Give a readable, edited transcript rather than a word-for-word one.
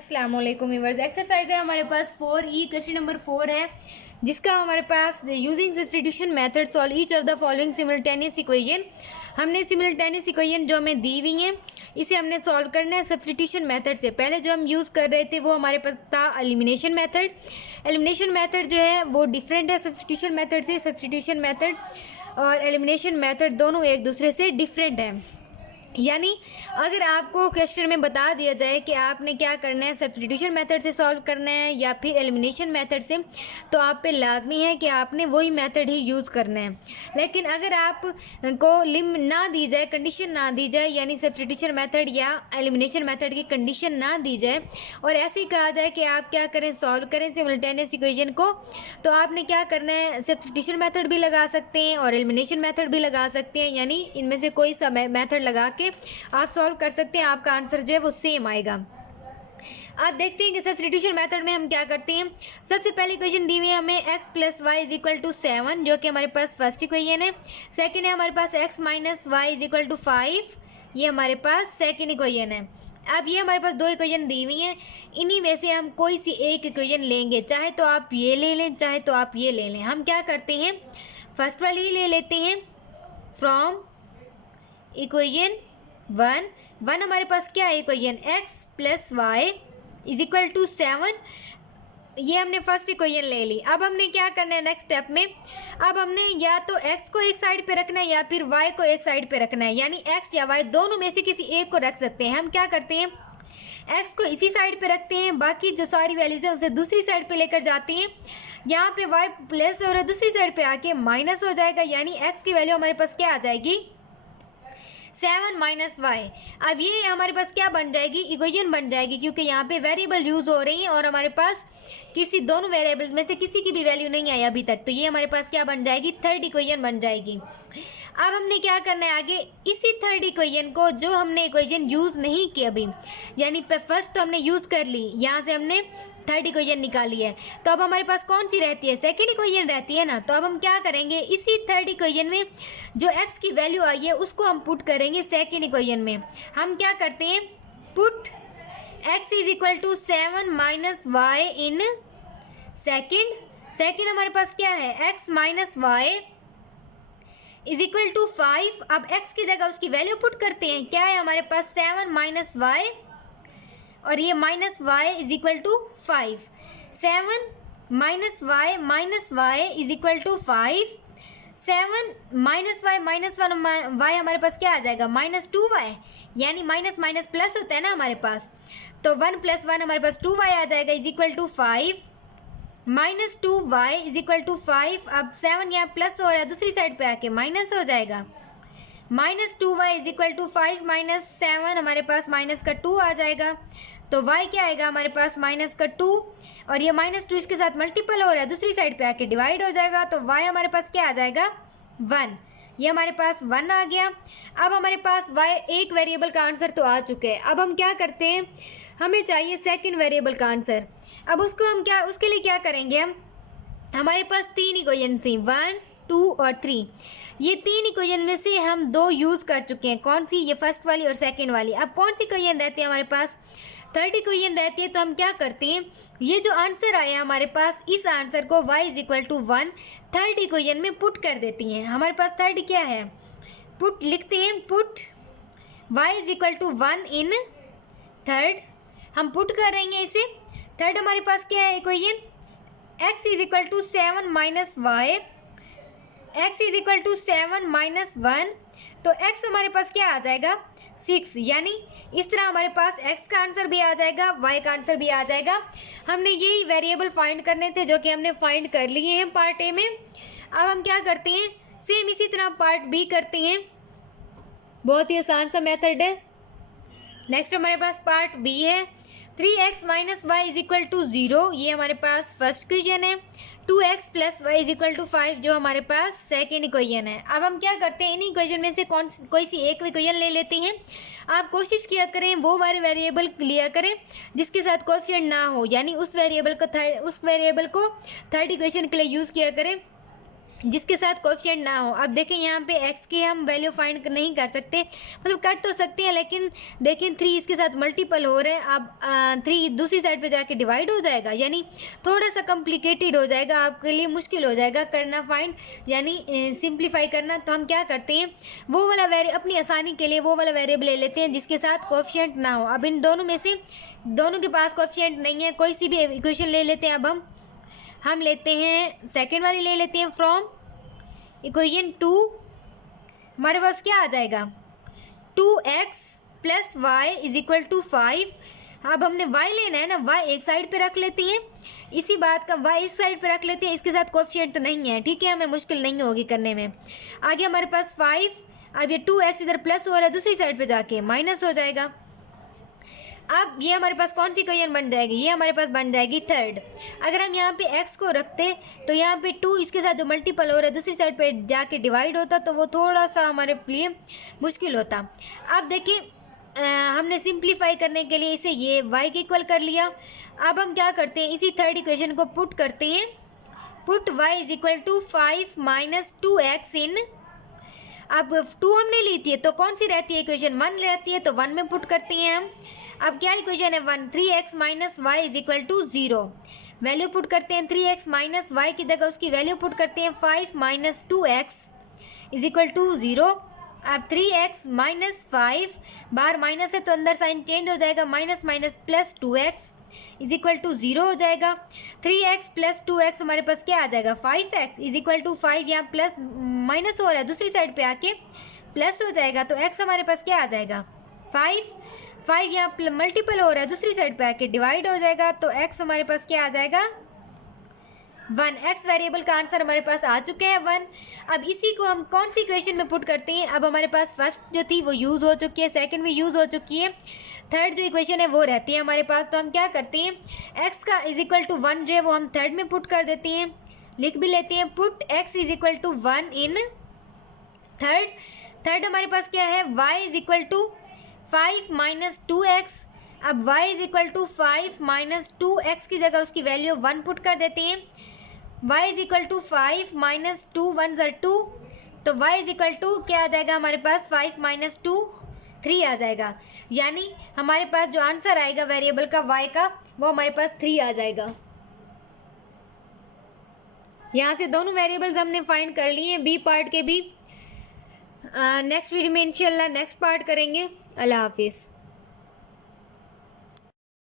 अस्सलाम वालेकुम viewers. Exercise है हमारे पास 4E, क्वेश्चन नंबर 4 है, जिसका हमारे पास using substitution method solve each of the following simultaneous equation. हमने सिमल्टेनियस इक्वेशन जो हमें दी हुई हैं इसे हमने सॉल्व करना है सब्स्टिट्यूशन मेथड से। पहले जो हम यूज़ कर रहे थे वो हमारे पास था एलिमिनेशन मेथड। एलिमिनेशन मेथड जो है वो डिफरेंट है सब्स्टिट्यूशन मेथड से। सब्स्टिट्यूशन मेथड और एलिमिनेशन मेथड दोनों एक दूसरे से डिफरेंट है। यानी अगर आपको क्वेश्चन में बता दिया जाए कि आपने क्या करना है, सब्स्टिट्यूशन मेथड से सॉल्व करना है या फिर एलिमिनेशन मेथड से, तो आप पे लाजमी है कि आपने वही मेथड ही यूज़ करना है। लेकिन अगर आप को लिम ना दी जाए, कंडीशन ना दी जाए, यानी सब्स्टिट्यूशन मेथड या एलिमिनेशन मेथड की कंडीशन ना दी जाए और ऐसे ही कहा जाए कि आप क्या करें, सॉल्व करें सिमल्टेनियस इक्वेशन को, तो आपने क्या करना है, सब्स्टिट्यूशन मेथड भी लगा सकते हैं और एलिमिनेशन मेथड भी लगा सकते हैं। यानी इनमें से कोई सा मेथड लगा के आप सॉल्व कर सकते हैं, आपका आंसर जो है वो सेम आएगा। आप देखते हैं कि सब्स्टिट्यूशन मेथड में हम क्या करते हैं। सबसे पहली इक्वेशन दी हुई है हमें x plus y is equal to 7, जो कि हमारे पास फर्स्ट इक्वेशन है। सेकेंड है हमारे पास x minus y is equal to 5, ये हमारे पास सेकेंड इक्वेशन है। अब ये हमारे पास दो इक्वेशन दी हुई हैं, इन्हीं में से हम कोई सी एक इक्वेशन लेंगे, चाहे तो आप ये ले लें चाहे तो आप ये ले लें। हम क्या करते हैं, फर्स्ट वाली ही ले लेते हैं फ्रॉम इक्वेशन वन हमारे पास क्या है, equation x plus y is equal to 7, ये हमने फर्स्ट इक्वेशन ले ली। अब हमने क्या करना है नेक्स्ट स्टेप में, अब हमने या तो x को एक साइड पे रखना है या फिर y को एक साइड पे रखना है। यानी x या y दोनों में से किसी एक को रख सकते हैं। हम क्या करते हैं, x को इसी साइड पे रखते हैं, बाकी जो सारी वैल्यूज है उसे दूसरी साइड पे लेकर जाते हैं। यहाँ पे y प्लस और दूसरी साइड पे आके माइनस हो जाएगा, यानी x की वैल्यू हमारे पास क्या आ जाएगी, 7 माइनस वाई। अब ये हमारे पास क्या बन जाएगी, इक्वेशन बन जाएगी, क्योंकि यहाँ पे वेरिएबल यूज हो रही हैं और हमारे पास किसी दोनों वेरिएबल्स में से किसी की भी वैल्यू नहीं आई अभी तक, तो ये हमारे पास क्या बन जाएगी, थर्ड इक्वेशन बन जाएगी। अब हमने क्या करना है आगे, इसी थर्ड इक्वेशन को, जो हमने इक्वेशन यूज़ नहीं की अभी, यानी फर्स्ट तो हमने यूज़ कर ली, यहाँ से हमने थर्ड इक्वेशन निकाली है, तो अब हमारे पास कौन सी रहती है, सेकेंड इक्वेशन रहती है ना। तो अब हम क्या करेंगे, इसी थर्ड इक्वेशन में जो x की वैल्यू आई है उसको हम पुट करेंगे सेकेंड इक्वेशन में। हम क्या करते हैं, put x is equal to 7 minus y in second हमारे पास क्या है, x minus y is equal to 5। अब x की जगह उसकी वैल्यू पुट करते हैं, क्या है हमारे पास 7 माइनस वाई और ये minus y is equal to 5। 7 minus y is equal to 5। 7 minus one y हमारे पास क्या आ जाएगा, -2y, यानी माइनस माइनस प्लस होता है ना हमारे पास, तो 1 + 1 हमारे पास 2y आ जाएगा is equal to 5। -2y is equal to 5। अब 7 यहाँ प्लस हो रहा है, दूसरी साइड पे आके माइनस हो जाएगा। -2y is equal to 5 minus 7 हमारे पास माइनस का 2 आ जाएगा, तो y क्या आएगा हमारे पास माइनस का 2, और ये -2 इसके साथ मल्टीपल हो रहा है, दूसरी साइड पे आके डिवाइड हो जाएगा, तो y हमारे पास क्या आ जाएगा 1, ये हमारे पास 1 आ गया। अब हमारे पास y एक वेरिएबल का आंसर तो आ चुका है। अब हम क्या करते हैं, हमें चाहिए सेकंड वेरिएबल का आंसर। अब उसको हम क्या, उसके लिए क्या करेंगे, हम हमारे पास तीन इक्वेशन थी 1, 2 और 3। ये तीन इक्वेशन में से हम दो यूज़ कर चुके हैं, कौन सी, ये फर्स्ट वाली और सेकंड वाली। अब कौन सी इक्वेशन रहती है हमारे पास, थर्ड इक्वेशन रहती है। तो हम क्या करते हैं, ये जो आंसर आया हमारे पास, इस आंसर को y is equal to 1 third equation में पुट कर देती हैं। हमारे पास थर्ड क्या है, पुट लिखते हैं, put y is equal to 1 in third, हम पुट कर रहे हैं इसे। थर्ड हमारे पास क्या है equation, x is equal to 7 minus y, x is equal to 7 minus 1, तो x हमारे पास क्या आ जाएगा 6, यानी इस तरह हमारे पास x का आंसर भी आ जाएगा, y का आंसर भी आ जाएगा। हमने यही वेरिएबल फाइंड करने थे जो कि हमने फाइंड कर लिए हैं पार्ट ए में। अब हम क्या करते हैं, सेम इसी तरह पार्ट बी करते हैं, बहुत ही आसान सा मेथड है। नेक्स्ट हमारे पास पार्ट बी है, 3x minus y is equal to 0, ये हमारे पास फर्स्ट इक्वेशन है। 2x plus y is equal to 5, जो हमारे पास सेकेंड इक्वेशन है। अब हम क्या करते हैं, इन इक्वेशन में से कोई सी एक इक्वेशन ले लेते हैं। आप कोशिश किया करें वो वाले वेरिएबल लिया करें जिसके साथ कोएफिशिएंट ना हो, यानी उस वेरिएबल को थर्ड इक्वेशन के लिए यूज़ किया करें। जिसके साथ कोएफिशिएंट ना हो। अब देखें यहाँ पे x की हम वैल्यू फाइंड नहीं कर सकते, मतलब कर तो सकते हैं, लेकिन देखें 3 इसके साथ मल्टीपल हो रहे हैं। अब 3 दूसरी साइड पे जाके डिवाइड हो जाएगा, यानी थोड़ा सा कॉम्प्लिकेटेड हो जाएगा, आपके लिए मुश्किल हो जाएगा करना फाइंड, यानी सिंप्लीफाई करना। तो हम क्या करते हैं, वो वाला अपनी आसानी के लिए वो वाला वेरिएबल ले लेते हैं जिसके साथ कोएफिशिएंट ना हो। अब इन दोनों में से दोनों के पास कोएफिशिएंट नहीं है, कोई सी भी इक्वेशन ले लेते हैं। अब हम लेते हैं सेकेंड वाली ले लेते हैं, फ्रॉम इक्वेशन 2 हमारे पास क्या आ जाएगा, 2x plus y is equal to 5। अब हमने y लेना है ना, y एक साइड पे रख लेते हैं, इसी बात का y इस साइड पे रख लेते हैं, इसके साथ कोएफिशिएंट तो नहीं है, ठीक है, हमें मुश्किल नहीं होगी करने में। आगे हमारे पास 5, अब ये 2x इधर प्लस हो रहा है, दूसरी साइड पे जाके माइनस हो जाएगा। अब ये हमारे पास कौन सी इक्वेशन बन जाएगी, ये हमारे पास बन जाएगी थर्ड। अगर हम यहाँ पे x को रखते तो यहाँ पे 2 इसके साथ जो मल्टीपल हो रहा है दूसरी साइड पे जाके डिवाइड होता, तो वो थोड़ा सा हमारे लिए मुश्किल होता। अब देखिए हमने सिंप्लीफाई करने के लिए इसे ये y के इक्वल कर लिया। अब हम क्या करते हैं, इसी थर्ड इक्वेशन को पुट करते हैं, put y is equal to 5 minus 2x in, अब 2 हमने ली थी तो कौन सी रहती है इक्वेशन, 1 रहती है, तो 1 में पुट करते हैं हम। अब क्या इक्वेशन है 1, 3x minus y is equal to 0, value put करते हैं 3x माइनस वाई की जगह उसकी वैल्यू पुट करते हैं 5 minus 2x is equal to 0। अब 3x माइनस 5, बाहर माइनस है तो अंदर साइन चेंज हो जाएगा, minus minus plus 2x is equal to 0 हो जाएगा। 3x प्लस 2x हमारे पास क्या आ जाएगा, 5x इज इक्वल टू 5, यहाँ प्लस माइनस हो रहा है दूसरी साइड पे आके प्लस हो जाएगा, तो x हमारे पास क्या आ जाएगा 5 यहाँ मल्टीपल हो रहा है दूसरी साइड पे आके डिवाइड हो जाएगा, तो x हमारे पास क्या आ जाएगा 1। x वेरिएबल का आंसर हमारे पास आ चुके हैं 1। अब इसी को हम कौन सी इक्वेशन में पुट करते हैं, अब हमारे पास फर्स्ट जो थी वो यूज़ हो चुकी है, सेकंड भी यूज़ हो चुकी है, थर्ड जो इक्वेशन है वो रहती है हमारे पास। तो हम क्या करते हैं, x का इज इक्वल टू 1 जो है वो हम थर्ड में पुट कर देते हैं, लिख भी लेते हैं, put x is equal to 1 in third हमारे पास क्या है, y is equal to 5 minus 2x। अब y is equal to 5 minus 2x की जगह उसकी वैल्यू 1 पुट कर देते हैं, y is equal to 5 minus 2 1 ज़र 2, तो y इज इक्वल टू क्या आ जाएगा हमारे पास 5 माइनस 2 3 आ जाएगा, यानी हमारे पास जो आंसर आएगा वेरिएबल का y का वो हमारे पास 3 आ जाएगा। यहाँ से दोनों वेरिएबल्स हमने फाइंड कर लिए हैं, बी पार्ट के भी। नेक्स्ट वीडियो में इंशाल्लाह नेक्स्ट पार्ट करेंगे। अल्लाह हाफिज़।